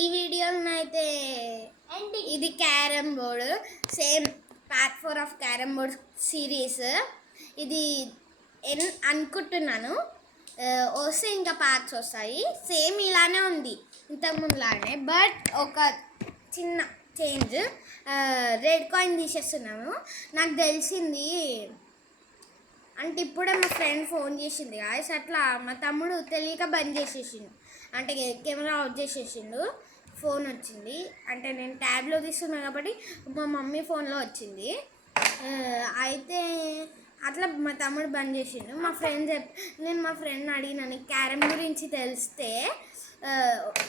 ఈ వీడియోలో అయితే ఇది carrom board, same pack 4 of carrom board series. ఇది అనుకుంటున్నాను వస్తే ఇంకా ప్యాక్స్ వస్తాయి. సేమ్ ఇలానే ఉంది ఇంతకుముందులానే, బట్ ఒక చిన్న చేంజ్. Red coin తీసేస్తున్నాము. నాకు తెలిసింది అంటే ఇప్పుడే మా ఫ్రెండ్ ఫోన్ చేసింది గాయస్. అట్లా మా తమ్ముడు తెలియక బంద్ చేసేసిండు, అంటే కెమెరా ఆఫ్ చేసేసిండు. ఫోన్ వచ్చింది అంటే నేను ట్యాబ్లో తీస్తున్నాను కాబట్టి మా మమ్మీ ఫోన్లో వచ్చింది. అయితే అట్లా మా తమ్ముడు బంద్ చేసిండు. నేను మా ఫ్రెండ్ అడిగినాను క్యారమ్ గురించి తెలిస్తే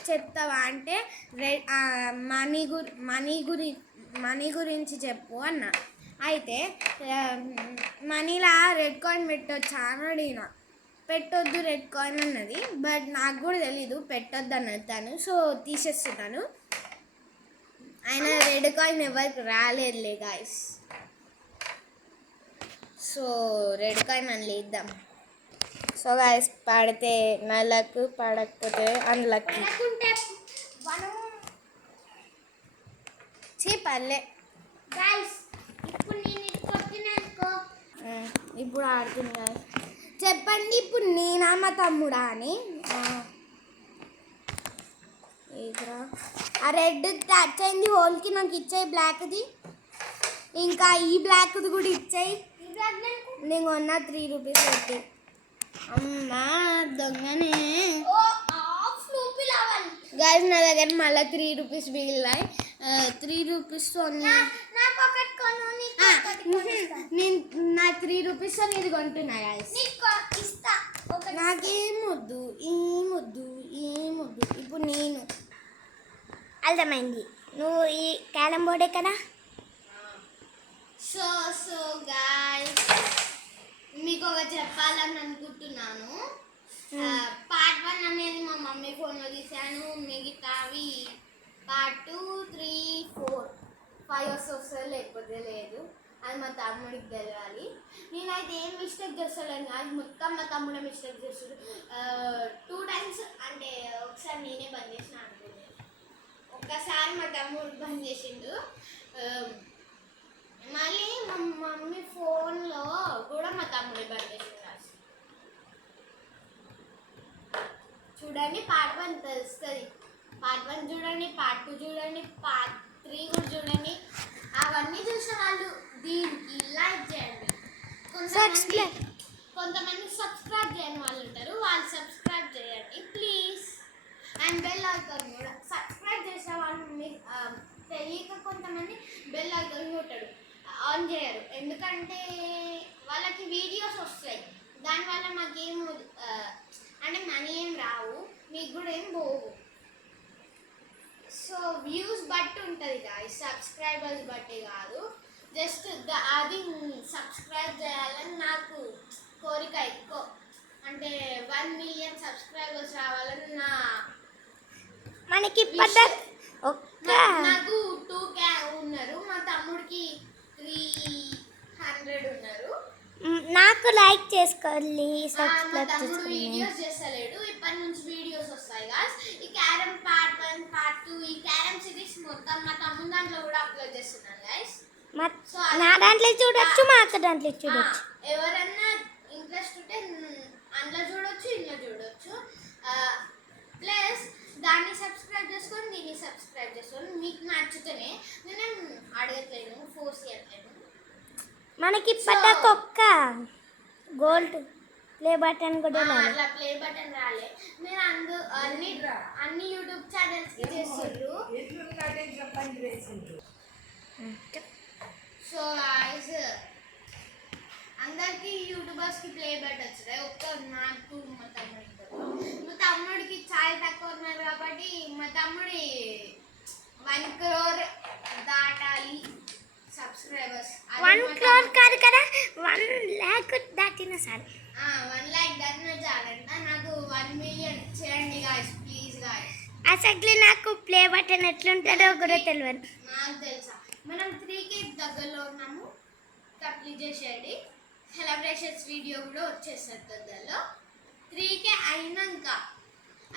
చెప్తావా అంటే మనీ గురించి చెప్పు అన్న. అయితే మనీలా రెడ్ కాయిన్ పెట్టొచ్చా అని అడిగిన. పెట్టొద్దు రెడ్ కాయిన్ అన్నది, బట్ నాకు కూడా తెలీదు పెట్టొద్దు అన్నది తను. సో తీసేస్తున్నాను. ఆయన రెడ్ కాయిన్ ఎవరికి రాలేదులే గాయస్. సో రెడ్ కాయిన్ అని లేద్దాం. సో గాయస్ పడితే నల్లకు, పడకపోతే అన్లక్కి. పర్లే ఇప్పుడు ఆడుతున్నా. చెప్పండి ఇప్పుడు నేనా మా తమ్ముడా అని. ఆ రెడ్ టచ్ అయింది హోల్కి, నాకు ఇచ్చాయి బ్లాక్ది. ఇంకా ఈ బ్లాక్ది కూడా ఇచ్చాయి. నేను కొన్న 3 రూపీస్ పెట్టి. అమ్మా దొంగనే గాయస్, నా దగ్గర మళ్ళీ 3 రూపీస్ మిగిలినాయి. 3 రూపీస్తో నేను నా 3 రూపీస్తో ఇది కొంటున్నా గాయస్. నాకేమొద్దు, ఏమొద్దు. ఇప్పుడు నేను అర్థమైంది, నువ్వు ఈ క్యారమ్ బోర్డే కదా. సో గాయస్ మీకు ఒక చెప్పాలని అనుకుంటున్నాను. పార్ట్ 1 అనేది మా మమ్మీ ఫోన్లో తీసాను. మిగతావి పార్ట్ 2, 3, 4, 5 వస్తుంది, లేకపోతే లేదు. అది మా తమ్ముడికి తెలియాలి. నేనైతే ఏం మిస్టేక్ చేస్తాను, అది మొత్తం మా తమ్ముడే మిస్టేక్ చేస్తాడు. 2 టైమ్స్ అంటే ఒకసారి నేనే బంద్ చేసిన అనుకోలేదు. ఒక్కసారి మా తమ్ముడు బంద్ చేసిండు. మళ్ళీ మా మమ్మీ ఫోన్లో కూడా మా తమ్ముడే బంద్ చేసిండు. చూడండి పార్ట్ 1 తెలుస్తుంది. పార్ట్ 1 చూడండి, పార్ట్ 2 చూడండి, పార్ట్ 3 కూడా చూడండి. అవన్నీ చూసిన వాళ్ళు దీనికి లైక్ చేయండి. కొంతమంది సబ్స్క్రైబ్ చేయని వాళ్ళు ఉంటారు, వాళ్ళు సబ్స్క్రైబ్ చేయండి ప్లీజ్. అండ్ బెల్ ఐకాన్ కూడా సబ్స్క్రైబ్ చేసే వాళ్ళు తెలియక కొంతమంది బెల్ ఐకాన్ కొట్టాడు, ఆన్ చేయరు. ఎందుకంటే వాళ్ళకి వీడియోస్ వస్తాయి, దానివల్ల మాకేం అంటే మనీ ఏం రావు, మీకు కూడా ఏం పోవు. సో వ్యూస్ బట్టి ఉంటుంది గాయస్, సబ్స్క్రైబర్స్ బట్టి కాదు. జస్ట్ అది సబ్స్క్రైబ్ చేయాలని నాకు కోరిక ఎక్కువ. అంటే 1 మిలియన్ సబ్స్క్రైబర్స్ రావాలని మనకి నాకు 2K ఉన్నారు, మా తమ్ముడికి 300 ఉన్నారు. నాకు లైక్ చేసుకోవాలి. మా తమ్ముడు వీడియోస్ చేస్తలేడు, ఇప్పటి నుంచి వీడియోస్ వస్తాయి గాయ్స్. ఈ క్యారమ్ పార్ట్ 1, పార్ట్ 2, ఈ క్యారమ్ సిరీస్ మొత్తం మా తమ్ముడు దాంట్లో కూడా అప్లోడ్ చేస్తున్నాను గాయ్స్. నా దాంట్లో చూడొచ్చు, మా అక్క దాంట్లో చూడొచ్చు. ఎవరన్నా ఇంట్రెస్ట్ ఉంటే అందులో చూడొచ్చు, ఇంట్లో చూడొచ్చు. ప్లస్ దాన్ని సబ్స్క్రైబ్ చేసుకొని దీన్ని సబ్స్క్రైబ్ చేసుకొని మీకు నచ్చితేనే. నేనేం అడగట్లేను, ఫోర్స్ చేయట్లేను. మనకి పట్టకొక్క గోల్డ్ ప్లే బటన్ కూడా అట్లా ప్లే బటన్ రాలే. మీరు అన్ని యూట్యూబ్ ఛానల్స్కి చేస్తుండ్రు. సో గాయ్స్ అందరికి యూట్యూబర్స్కి ప్లే బటన్ వచ్చినాయి, ఒక్క నాకు మా తమ్ముడికి చాలా తక్కువ ఉన్నారు కాబట్టి మా తమ్ముడి 1 crore దాటాలి సబ్స్క్రైబర్స్. 1 crore కాదు కదా, 1 lakh దాటినా సరే. 1 lakh దాటినా చాలంట. నాకు 1 million చేయండి గాయ్స్, ప్లీజ్ గాయ్స్. అసలు నాకు ప్లే బటన్ ఎట్లుంటుందో కూడా తెలియదు. నాకు తెలుసా, మనం 3K దగ్గరలో ఉన్నాము. కంప్లీట్ చేసేయండి. సెలబ్రేషన్స్ వీడియో కూడా వచ్చేస్తుంది తొందరలో. 3K అయినాక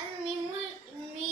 అది మీ